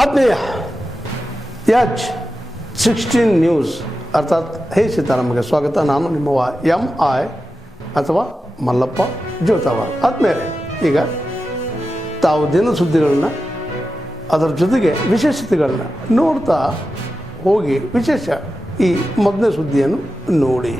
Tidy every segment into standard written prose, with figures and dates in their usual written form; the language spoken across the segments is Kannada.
ಆತ್ಮೀಯ H16 ನ್ಯೂಸ್ ಅರ್ಥಾತ್ ಹೇ ಸೀತಾರಾಮಗೆ ಸ್ವಾಗತ. ನಾನು ನಿಮ್ಮವ MI ಅಥವಾ ಮಲ್ಲಪ್ಪ ಜೋತಾವಾರ್. ಆದ್ಮೇಲೆ ಈಗ ತಾವು ದಿನ ಸುದ್ದಿಗಳನ್ನ ಅದರ ಜೊತೆಗೆ ವಿಶೇಷತೆಗಳನ್ನ ನೋಡ್ತಾ ಹೋಗಿ ವಿಶೇಷ ಈ ಮೊದಲನೇ ಸುದ್ದಿಯನ್ನು ನೋಡಿ.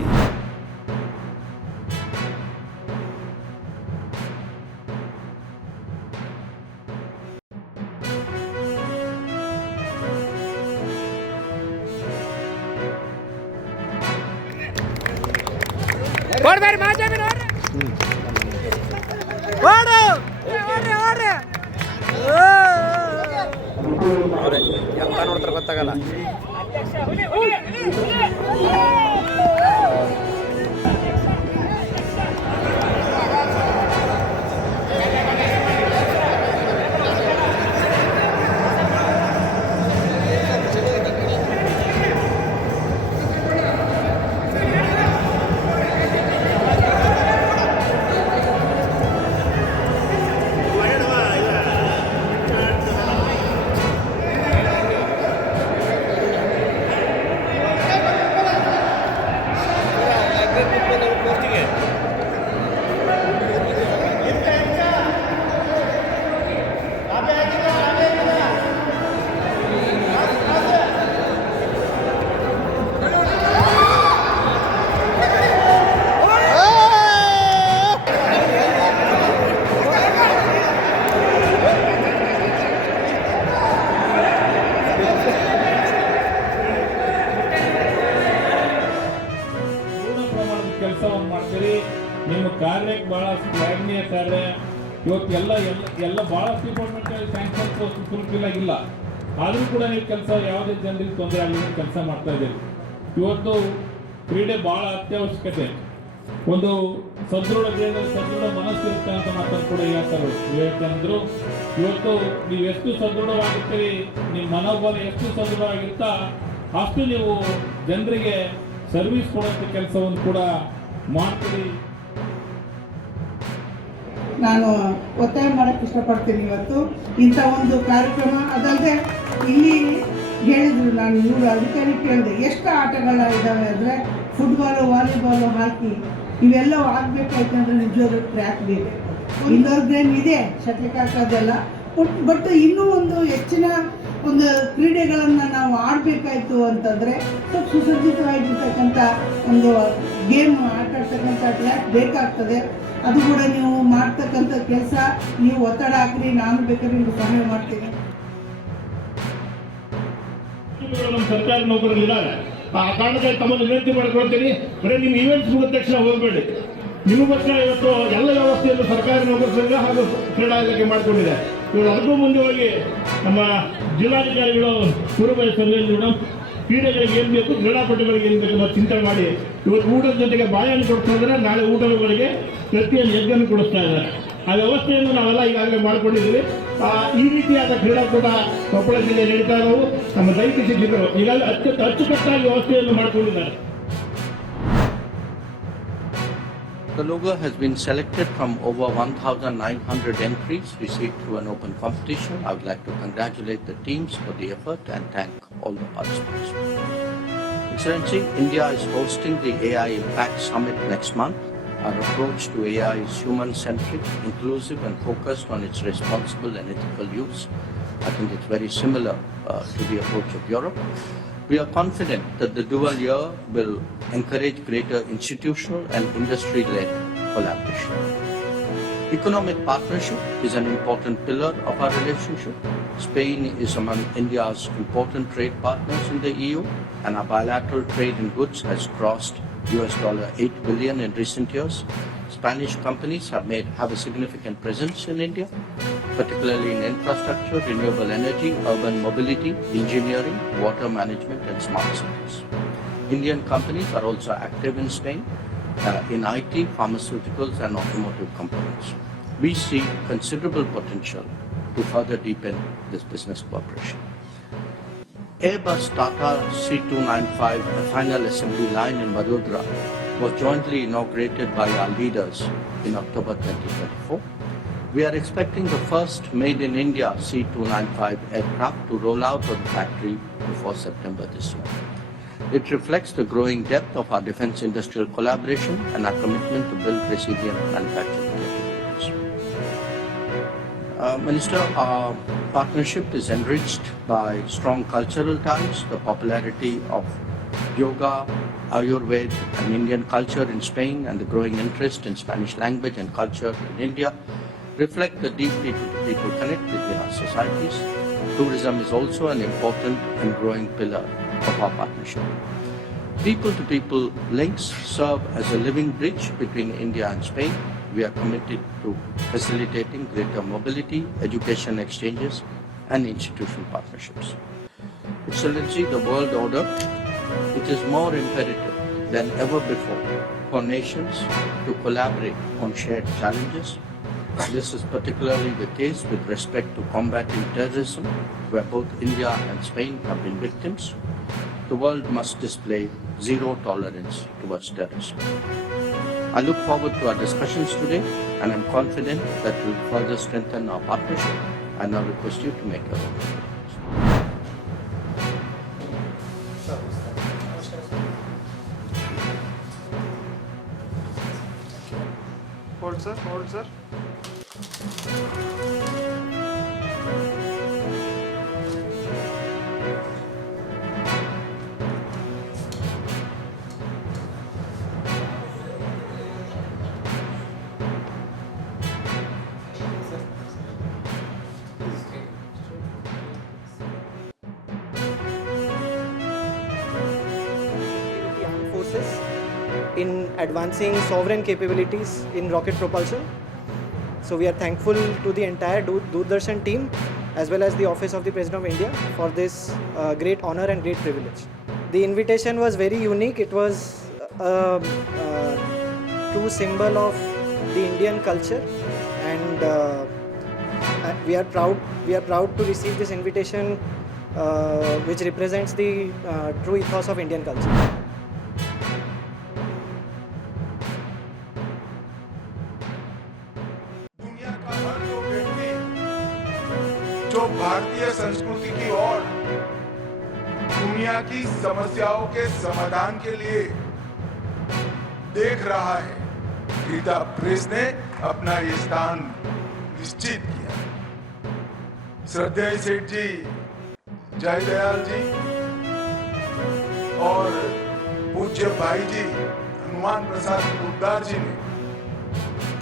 ನೋಡ್ತಾರೆ ಗೊತ್ತಾಗಲ್ಲ. ಕೆಲಸವನ್ನು ಮಾಡ್ತೀರಿ. ನಿಮ್ಮ ಕಾರ್ಯಕ್ಕೆ ಬಹಳ ಶ್ಲಾಘನೀಯ ಕಾರ್ಯ. ಇವತ್ತು ಎಲ್ಲ ಬಹಳಷ್ಟು ಡಿಪಾರ್ಟ್ಮೆಂಟ್ ಸ್ಯಾಂಕ್ಷನ್ಸ್ ಫುಲ್ಫಿಲ್ ಆಗಿಲ್ಲ, ಆದರೂ ಕೂಡ ನೀವು ಕೆಲಸ ಯಾವುದೇ ಜನರಿಗೆ ತೊಂದರೆ ಆಗಲಿ ಕೆಲಸ ಮಾಡ್ತಾ ಇದ್ದೀರಿ. ಇವತ್ತು ಕ್ರೀಡೆ ಬಹಳ ಅತ್ಯವಶ್ಯಕತೆ. ಒಂದು ಸದೃಢ ದೇಹದಲ್ಲಿ ಸದೃಢ ಮನಸ್ಸಿರುತ್ತೆ ಅಂತ ಮಾತನ್ನು ಕೂಡ ಹೇಳ್ತಾರೆ ವಿವೇಕಾನಂದರು. ಇವತ್ತು ನೀವು ಎಷ್ಟು ಸದೃಢವಾಗಿರ್ತೀರಿ, ನಿಮ್ಮ ಮನೋಬಲ ಎಷ್ಟು ಸದೃಢವಾಗಿರ್ತಾ ಅಷ್ಟು ನೀವು ಜನರಿಗೆ ಸರ್ವಿಸ್ ಕೊಡುವಂಥ ಕೆಲಸವನ್ನು ಕೂಡ ಮಾಡ್ತೀರಿ. ನಾನು ಒತ್ತಾಯ ಮಾಡಕ್ಕೆ ಇಷ್ಟಪಡ್ತೀನಿ. ಇವತ್ತು ಇಂಥ ಒಂದು ಕಾರ್ಯಕ್ರಮ ಅದಲ್ಲದೆ ಇಲ್ಲಿ ಹೇಳಿದ್ರು, ನಾನು ಇವರು ಅಧಿಕಾರಿ ಕೇಳಿದೆ ಎಷ್ಟು ಆಟಗಳ ಇದ್ದಾವೆ ಅಂದರೆ ಫುಟ್ಬಾಲು, ವಾಲಿಬಾಲು, ಹಾಕಿ ಇವೆಲ್ಲ ಆಗಬೇಕಾಯ್ತು ಅಂದರೆ ನಿಜವಾದ ಟ್ರ್ಯಾಕ್ ಬೇಕು. ಇಂಡೋರ್ ಗೇಮ್ ಇದೆ, ಶಟಲ್ ಅದೆಲ್ಲ, ಬಟ್ ಇನ್ನೂ ಒಂದು ಹೆಚ್ಚಿನ ಒಂದು ಕ್ರೀಡೆಗಳನ್ನು ನಾವು ಆಡಬೇಕಾಯ್ತು ಅಂತಂದರೆ ಸ್ವಲ್ಪ ಸುಸಜ್ಜಿತವಾಗಿರ್ತಕ್ಕಂಥ ಒಂದು ಗೇಮ್ ಆಟಾಡ್ತಕ್ಕಂಥ ಟ್ರ್ಯಾಕ್ ಬೇಕಾಗ್ತದೆ. ಅದು ಕೂಡ ನೀವು ಮಾಡ್ತಕ್ಕಂಥ ಕೆಲಸ ನೀವು ಒತ್ತಡ ಹಾಕ್ರಿ, ನಾನು ಬೇಕಾದ್ರೆ ನಿಮ್ಗೆ ಸಹಾಯ ಮಾಡ್ತೀನಿ. ನಮ್ಮ ಸರ್ಕಾರಿ ನೌಕರರಿದ್ದಾರೆ, ಆ ಕಾರಣಕ್ಕಾಗಿ ತಮ್ಮನ್ನು ವಿನಂತಿ ಮಾಡಿಕೊಳ್ತೀನಿ, ಬರೀ ನಿಮ್ಮ ಈವೆಂಟ್ಸ್ ಮುಗಿದ ತಕ್ಷಣ ಹೋಗಬೇಡಿ. ನಿಮಗೋಸ್ಕರ ಇವತ್ತು ಎಲ್ಲ ವ್ಯವಸ್ಥೆಯನ್ನು ಸರ್ಕಾರಿ ನೌಕರ ಸಂಘ ಹಾಗೂ ಕ್ರೀಡಾ ಇಲಾಖೆ ಮಾಡಿಕೊಂಡಿದೆ. ಇವರು ಅದಕ್ಕೂ ಮುಂದೆ ಹೋಗಿ ನಮ್ಮ ಜಿಲ್ಲಾಧಿಕಾರಿಗಳು ಪೂರ್ವ ಸರ್ವೇಂದ್ರ ಕ್ರೀಡೆಗಳಿಗೆ ಏನು ಬೇಕು, ಕ್ರೀಡಾಪಟುಗಳಿಗೆ ಏನು ಬೇಕು ನಾವು ಚಿಂತನೆ ಮಾಡಿ ಇವತ್ತು ಊಟದ ಜೊತೆಗೆ ಬಾಳೆಹಣ್ಣು ಕೊಡ್ತಾ ಇದ್ದಾರೆ, ನಾಳೆ ಊಟಗಳಿಗೆ ಪ್ರತಿಯೊಂದು ಎಗ್ಗನ್ನು ಕೊಡಿಸ್ತಾ ಇದ್ದಾರೆ. ಆ ವ್ಯವಸ್ಥೆಯನ್ನು ನಾವೆಲ್ಲ ಈಗಾಗಲೇ ಮಾಡಿಕೊಂಡಿದ್ದೀವಿ. ಈ ರೀತಿಯಾದ ಕ್ರೀಡಾಕೂಟ ಕೊಪ್ಪಳ ಜಿಲ್ಲೆ ನಡೀತಾ ಇರೋವು ನಮ್ಮ ದೈಹಿಕ ಶಿಕ್ಷಕರು ಈಗಾಗಲೇ ಅಚ್ಚುಕಟ್ಟಾಗಿ ವ್ಯವಸ್ಥೆಯನ್ನು ಮಾಡಿಕೊಂಡಿದ್ದಾರೆ. The logo has been selected from over 1,900 entries received through an open competition. I would like to congratulate the teams for the effort and thank all the participants. Excellency, India is hosting the AI Impact Summit next month. Our approach to AI is human-centric, inclusive and focused on its responsible and ethical use. I think it's very similar to the approach of Europe. We are confident that the dual year will encourage greater institutional and industry-led collaboration. Economic partnership is an important pillar of our relationship. Spain is among India's important trade partners in the EU, and our bilateral trade in goods has crossed $8 billion in recent years. Spanish companies have a significant presence in India, particularly in infrastructure, renewable energy, urban mobility, engineering, water management and smart cities. Indian companies are also active in Spain in IT, pharmaceuticals and automotive components. We see considerable potential to further deepen this business cooperation. Airbus Tata C295, the final assembly line in Vadodara, was jointly inaugurated by our leaders in October 2024. We are expecting the first made in India C-295 aircraft to roll out of the factory before September this year. It reflects the growing depth of our defense industrial collaboration and our commitment to build resilient manufacturing capabilities. Minister, our partnership is enriched by strong cultural ties, the popularity of yoga, Ayurveda and Indian culture in Spain, and the growing interest in Spanish language and culture in India reflect the deep people-to-people connect between our societies. Tourism is also an important and growing pillar of our partnership. People-to-people links serve as a living bridge between India and Spain. We are committed to facilitating greater mobility, education exchanges, and institutional partnerships. Excellency, the world order, it is more imperative than ever before for nations to collaborate on shared challenges. This is particularly the case with respect to combating terrorism, where both India and Spain have been victims. The world must display zero tolerance towards terrorism. I look forward to our discussions today, and I'm confident that we'll further strengthen our partnership. I now request you to make your own comments. Hold, sir. Hold, sir. With the armed forces in advancing sovereign capabilities in rocket propulsion. So we are thankful to the entire Doordarshan team as well as the Office of the President of India for this great honor and great privilege. The invitation was very unique. It was a true symbol of the Indian culture, and we are proud to receive this invitation, which represents the true ethos of Indian culture. दुनिया का हर जो व्यक्ति जो भारतीय संस्कृति की ओर दुनिया की समस्याओं के समाधान के लिए देख रहा है, गीता प्रेस ने अपना ये स्थान निश्चित किया। श्रद्धेय सेठ जी, जय दयाल जी और पूज्य भाई जी हनुमान प्रसाद पोद्दार जी ने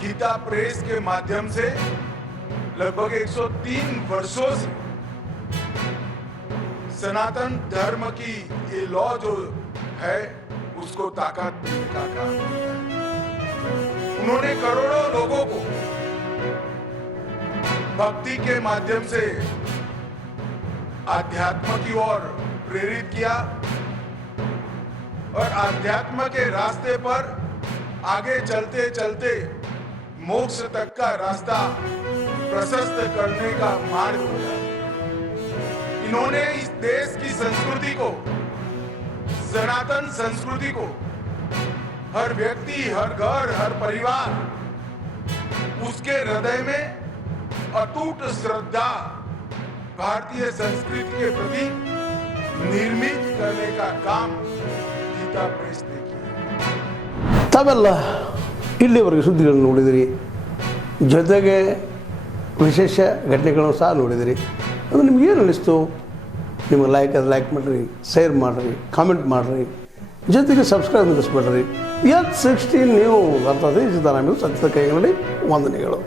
गीता प्रेस के माध्यम से लगभग 103 वर्षों से सनातन धर्म की ये लॉ जो है उसको ताकत देने का काम किया। उन्होंने करोड़ों लोगों को भक्ति के माध्यम से आध्यात्म की ओर प्रेरित किया और आध्यात्म के रास्ते पर आगे चलते चलते मोक्ष तक का रास्ता प्रशस्त करने का मार्ग खोला। इन्होंने इस देश की संस्कृति को, सनातन संस्कृति को हर व्यक्ति, हर घर, हर परिवार उसके हृदय में अटूट श्रद्धा भारतीय संस्कृति के प्रति निर्मित करने का काम गीता प्रेस ने किया। ತಾವೆಲ್ಲ ಇಲ್ಲಿವರೆಗೆ ಸುದ್ದಿಗಳನ್ನು ನೋಡಿದಿರಿ, ಜೊತೆಗೆ ವಿಶೇಷ ಘಟನೆಗಳನ್ನು ಸಹ ನೋಡಿದಿರಿ. ಅದು ನಿಮ್ಗೇನು ಅನ್ನಿಸ್ತು? ನಿಮಗೆ ಲೈಕ್ ಮಾಡಿರಿ, ಶೇರ್ ಮಾಡಿರಿ, ಕಾಮೆಂಟ್ ಮಾಡಿರಿ, ಜೊತೆಗೆ ಸಬ್ಸ್ಕ್ರೈಬ್ ಮುಗಿಸ್ಬಿಡ್ರಿ. H16 ನ್ಯೂಸ್ ಅರ್ಥಾತ್ ಸಿದ್ದರಾಮಯ್ಯ ಸತ್ಯದ ಕೈಗನ್ನಡಿ ವಂದನೆಗಳು.